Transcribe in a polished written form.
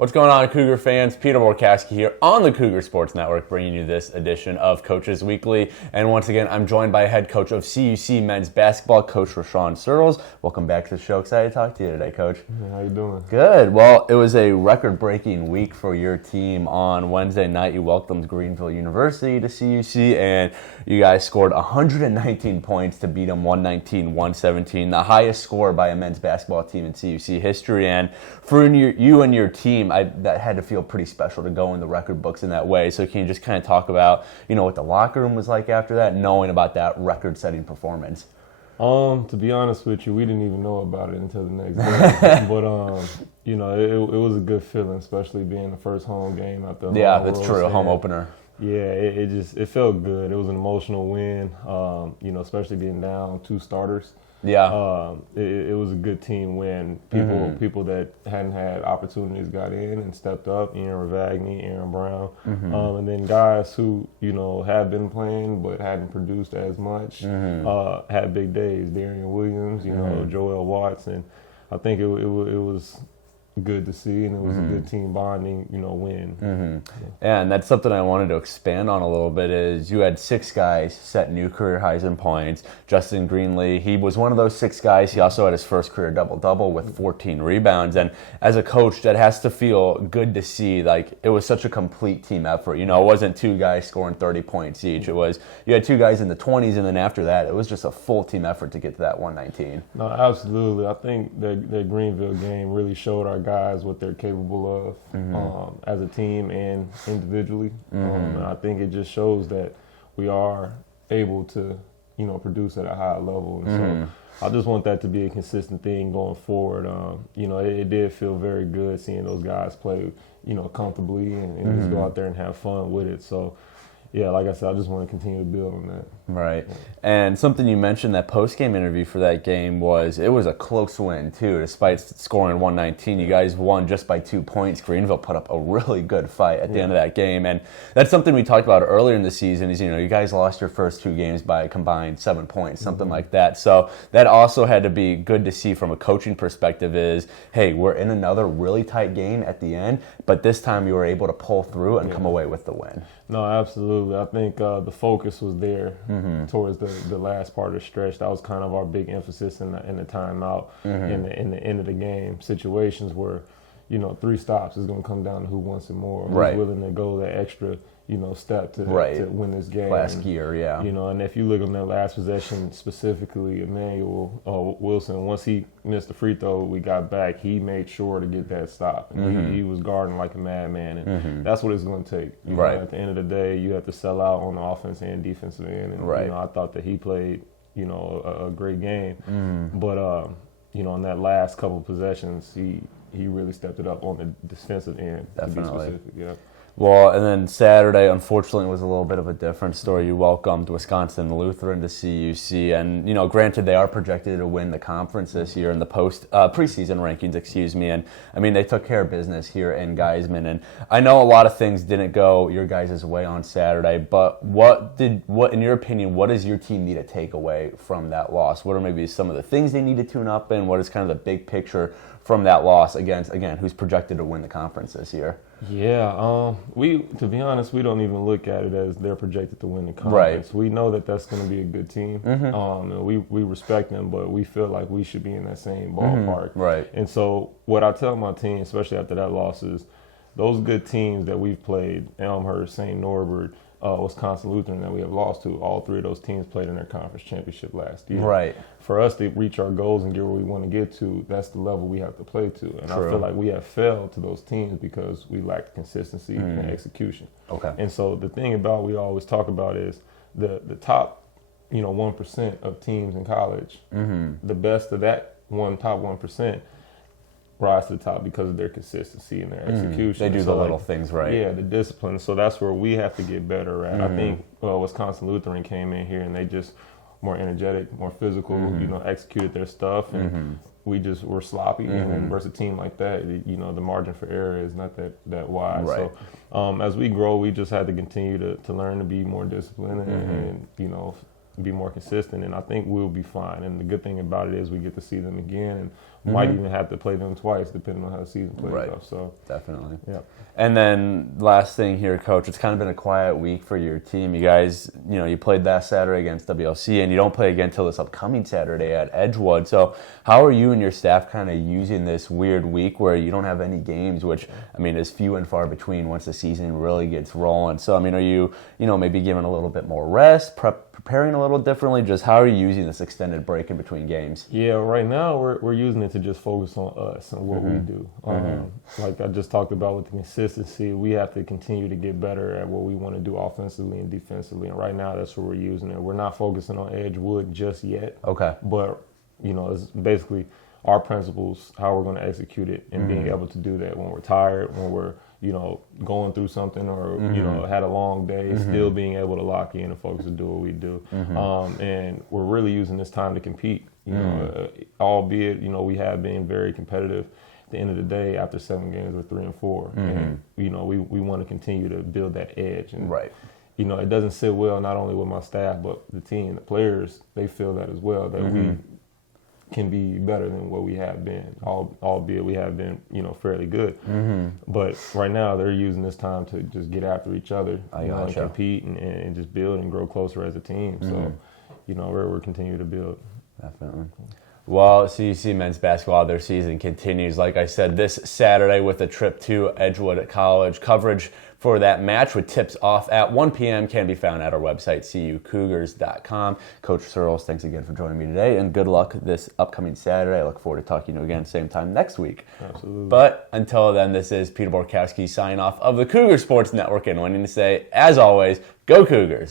What's going on, Cougar fans? Peter Borkowski here on the Cougar Sports Network, bringing you this edition of Coaches Weekly. And once again, I'm joined by head coach of CUC men's basketball, Coach Surles. Welcome back to the show. Excited to talk to you today, Coach. How you doing? Good. Well, it was a record-breaking week for your team. On Wednesday night, you welcomed Greenville University to CUC, and you guys scored 119 points to beat them 119-117, the highest score by a men's basketball team in CUC history. And for you and your team, that had to feel pretty special to go in the record books in that way. So can you just kind of talk about, what the locker room was like after that, knowing about that record-setting performance? To be honest with you, we didn't even know about it until the next day. But it was a good feeling, especially being the first home game at the that's true, a home opener. Yeah, it felt good. It was an emotional win. Especially being down 2 starters. Yeah. It was a good team win. People that hadn't had opportunities got in and stepped up. Aaron Ravagni, Aaron Brown, and then guys who had been playing but hadn't produced as much had big days. Darian Williams, Joel Watson. I think it was good to see, and it was a good team bonding, win. And that's something I wanted to expand on a little bit is you had 6 guys set new career highs in points. Justin Greenlee, he was one of those 6 guys. He also had his first career double-double with 14 rebounds. And as a coach, that has to feel good to see. Like, it was such a complete team effort. It wasn't 2 guys scoring 30 points each. It was, you had 2 guys in the 20s, and then after that, it was just a full team effort to get to that 119. No, absolutely. I think that Greenville game really showed our guys what they're capable of as a team and individually. And I think it just shows that we are able to, produce at a high level. And so I just want that to be a consistent thing going forward. It did feel very good seeing those guys play, comfortably and just go out there and have fun with it. So, yeah, like I said, I just want to continue to build on that. Right. And something you mentioned, that post-game interview for that game, it was a close win, too. Despite scoring 119, you guys won just by 2 points. Greenville put up a really good fight at the end of that game. And that's something we talked about earlier in the season is, you guys lost your first 2 games by a combined 7 points, something like that. So that also had to be good to see from a coaching perspective is, hey, we're in another really tight game at the end, but this time you were able to pull through and come away with the win. No, absolutely. I think the focus was there towards the last part of the stretch. That was kind of our big emphasis in the timeout, in the end of the game situations where, 3 stops is going to come down to who wants it more, who's willing to go that extra, step to win this game. Last year, yeah. And if you look on that last possession specifically, Emmanuel Wilson, once he missed the free throw, we got back, he made sure to get that stop. And he was guarding like a madman, and that's what it's going to take. At the end of the day, you have to sell out on the offense and defensive end. And, I thought that he played, a great game. But, on that last couple possessions, he really stepped it up on the defensive end. Definitely. To be specific, yeah. Well, and then Saturday, unfortunately, was a little bit of a different story. You welcomed Wisconsin Lutheran to CUC, and granted, they are projected to win the conference this year in the preseason rankings, And they took care of business here in Geisman. And I know a lot of things didn't go your guys' way on Saturday, but what in your opinion, what does your team need to take away from that loss? What are maybe some of the things they need to tune up in? What is kind of the big picture from that loss against, again, who's projected to win the conference this year? Yeah, to be honest, we don't even look at it as they're projected to win the conference. Right. We know that that's going to be a good team. We respect them, but we feel like we should be in that same ballpark. Right. And so what I tell my team, especially after that loss, is those good teams that we've played, Elmhurst, St. Norbert, Wisconsin Lutheran, that we have lost to, all 3 of those teams played in their conference championship last year. Right. For us to reach our goals and get where we want to get to, that's the level we have to play to. And I feel like we have failed to those teams because we lack consistency and execution. Okay. And so the thing about we always talk about is the top 1% of teams in college, the best of that top 1% rise to the top because of their consistency and their execution. They do the little things right. Yeah, the discipline. So that's where we have to get better at. I think Wisconsin Lutheran came in here and they just more energetic, more physical, executed their stuff, and we just were sloppy. And versus a team like that, the margin for error is not that wide. Right. So as we grow, we just had to continue to learn to be more disciplined and be more consistent, and I think we'll be fine. And the good thing about it is we get to see them again, and Might even have to play them twice, depending on how the season plays Right. out. So Definitely. yeah. And then last thing here, Coach, it's kind of been a quiet week for your team. You guys, you played last Saturday against WLC, and you don't play again until this upcoming Saturday at Edgewood. So how are you and your staff kind of using this weird week where you don't have any games, which, is few and far between once the season really gets rolling? So, are you, maybe giving a little bit more rest, preparing a little differently? Just how are you using this extended break in between games? Yeah, right now we're using it to just focus on us and what we do. Like I just talked about with the consistency, we have to continue to get better at what we want to do offensively and defensively. And right now that's what we're using it. We're not focusing on Edgewood just yet. Okay. But, it's basically our principles, how we're going to execute it, and being able to do that when we're tired, when we're going through something or, had a long day, still being able to lock in and focus and do what we do. And we're really using this time to compete, albeit, we have been very competitive. At the end of the day, after 7 games, we're 3-4. And, we want to continue to build that edge. And, right. It doesn't sit well not only with my staff, but the team, the players, they feel that as well, that we can be better than what we have been, albeit we have been, fairly good. But right now they're using this time to just get after each other, and compete and just build and grow closer as a team. So, we're continuing to build. Definitely. Well, CUC men's basketball, their season continues, like I said, this Saturday with a trip to Edgewood College. Coverage for that match with tips off at 1 p.m. can be found at our website, cucougars.com. Coach Surles, thanks again for joining me today, and good luck this upcoming Saturday. I look forward to talking to you again same time next week. Absolutely. But until then, this is Peter Borkowski signing off of the Cougar Sports Network and wanting to say, as always, go Cougars.